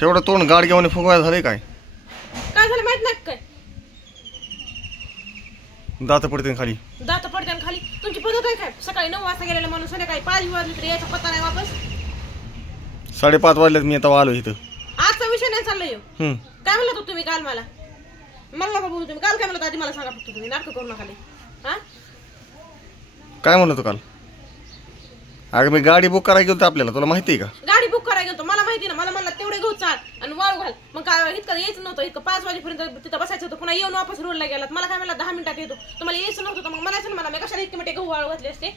शेवटं तोंड गाड घेऊन फुगवायला झाले काय काय झालं माहित नाही काय दात पडते खाली दात पडते खाली तुमची पद्धत आहे काय सकाळी 9 वाजता गेलेला माणूस संध्याकाळी 5 वाजले तरी यायचा पत्ता नाही वापस 5:30 वाजल्यात मी आता आलो इथं आजचा विषय नाही चाललाय काय म्हणलं होतं तुम्ही काल मला नका बोलू तुम्ही काल काय म्हणलं आधी मला सांगा फक्त तुम्ही नाटक करू नका हा काय म्हणत होतो काल अगं मी गाडी बुक करायला गेलो आपल्याला तुला माहिती आहे का गाडी बुक करायला गेलो मला माहिती ना मला म्हणलं तेवढे घेऊ चाल आणि वाळू घाल मग काय इतकं यायचं नव्हतं इतकं 5 वाजेपर्यंत तिथं बसायचं होतं पुन्हा येऊन वापस रोडला गेलात मला काय म्हणलं 10 मिनिटात येतो तुम्हाला यायचं नव्हतं मग म्हणायचं ना मला मी कशाला इतके मोठे गहू वाळू घातले असते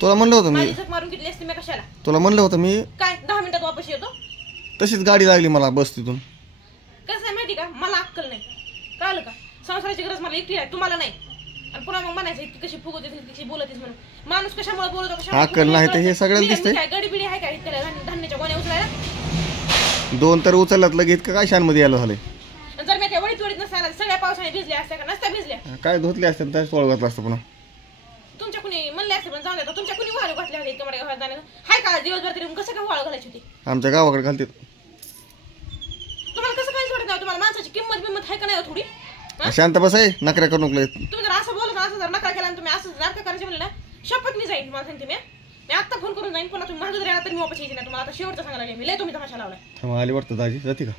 तुला म्हणलं होतं मी झक मारून घेतली असते मी कशाला तुला म्हणलं होतं मी काय 10 मिनिटात वापस येतो तशीच गाडी लागली मला बस तिथून कसं आहे माहिती का मला अक्कल नाही कळलं का संसाराची गरज मला एकटी आहे तुम्हाला नाही आणि पुन्हा मग म्हणायचं इतकी कशी फुगत येते कशी बोलत येते म्हणून माणूस कशामुळे बोलतो कशामुळे अक्कल नाही तर हे सगळं दिसतंय काय गडी बिडी आहे काय त्याला धान्याच्या गोण्या उचलायला 2 तर उचलल्यात लगेच इतकं काय शानमध्ये आलं झालंय जर मी त्या वडीत नसताना सगळ्या पावसाने भिजल्या असत्या का नसत्या भिजल्या काय धुतले असते त्याच तोळ घातलं असतं पुन्हा तुमच्या कुणी म्हणले असते पण जाऊ द्या तुमच्या कुणी वाळू घातल्या होते इतकं मोठ्या घरात हाय का दिवसभर तरी कसं काय वाळू घालायची होती आमच्या गावाकडे घालते तुम्हाला कसं काय वाटत नाही तुम्हाला माणसाची किंमत बिंमत आहे का नाही थोडी शांत बस आहे नकऱ्या करू नको तुम्ही जर असं बोलत असं जर नकार केला तुम्ही असं नाटक करायचे म्हणलं ना शपथ मी जाईन तुम्हाला सांगते मी आता फोन करून जाईन पुन्हा तुम्ही माझं जरी आला तरी मी वापस यायची नाही तुम्हाला आता शेवटचं सांगायला मी लय तुम्ही तमाशा लावलाय आली वाटतं दाजी जाते का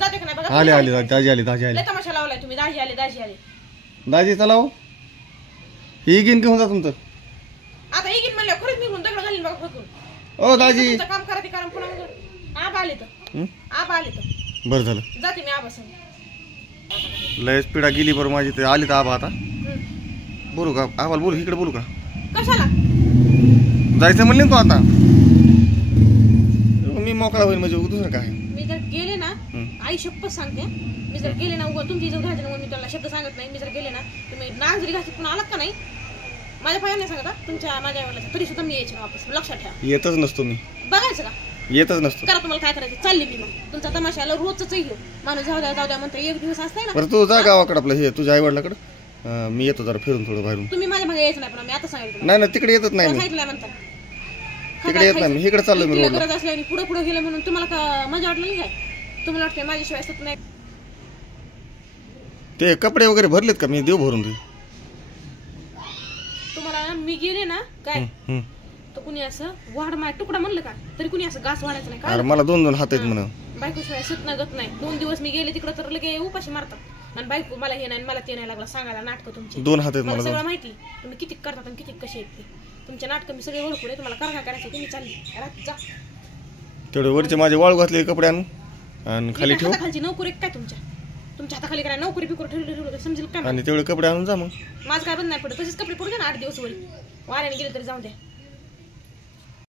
जाते का नाही बघा आली दाजी आली लय तमाशा लावलाय तुम्ही दाजी आले दाजी चला हो ही गिन घेऊन जा तुमचं आता येईन म्हणलं खरंच निघून दगड घालीन बघा फेकून ओ दाजी काम करा ते कारण पुन्हा आबा आले तर बरं झालं जाते मी आबा सांग लयच पिढा गेली बरं माझी ते आली तर आबा आता बोलू का आबाला बोलू इकडे बोलू का कशाला जायचं म्हणले तू आता मी मोकळा होईल म्हणजे दुसरं काय मी जर गेले ना आई शपथ सांगते मी जर गेले ना उगा तुमची इज्जत घालते ना मी त्याला शब्द सांगत नाही मी जर गेले ना तुम्ही नाक जरी घालते पुन्हा आलात का नाही माझ्या पाया नाही सांगत तुमच्या माझ्या वेळेला तरी सुद्धा मी यायचे ना वापस लक्षात ठेवा येतच नसतो मी बघायचं का येतच नसतो करा तुम्हाला काय करायचं चालली मी मग तुमचा तमाशाला रोजच येऊ माणूस जाऊ द्या म्हणतो एक दिवस असतंय ना बरं तू जा गावाकडे आपलं हे तुझ्या आई वडिलाकडे मी येतो जरा फिरून थोडं बाहेरून तुम्ही माझ्या मागे यायचं नाही पण मी आता सांगितलं नाही ना तिकडे येतच नाही मी सांगितलं म्हणता तिकडे येत नाही मी इकडे चाललो मी रोडला गरज असल्याने पुढे गेलं म्हणून तुम्हाला का मजा वाटली नाही काय तुम्हाला वाटतं माझ्याशिवाय असत नाही ते कपडे वगैरे भरलेत का मी देऊ भरून दे तुम्हाला मी गेले ना काय तर कुणी असं वाढ माय तुकडा म्हणलं का तरी कुणी असं घास वाढायचं नाही अरे मला 2 हात आहेत म्हणून बायकोशिवाय सुत ना गत नाही 2 दिवस मी गेले तिकडे तर लगे उपाशी मारतात आणि बायको मला हे नाही मला ते नाही लागला सांगायला नाटकं तुमची 2 हात आहेत मला मला सगळं माहिती तुम्ही किती करतात आणि किती कसे आहेत ते तुमचे नाटकं मी सगळे ओळखू दे तुम्हाला काय करायचं तुम्ही चालली रात जा तेवढे वरचे माझे वाळू घातले कपडे आणून आणि खाली ठेव खालची नोकरी काय तुमच्या हाताखाली काय नोकरी बिकोर ठेवली समजेल काय आणि तेवढे कपडे आणून जा मग माझं काय बंद नाही पडत तसेच कपडे पडू दे ना 8 दिवस वरी वाऱ्याने गेले तरी जाऊ द्या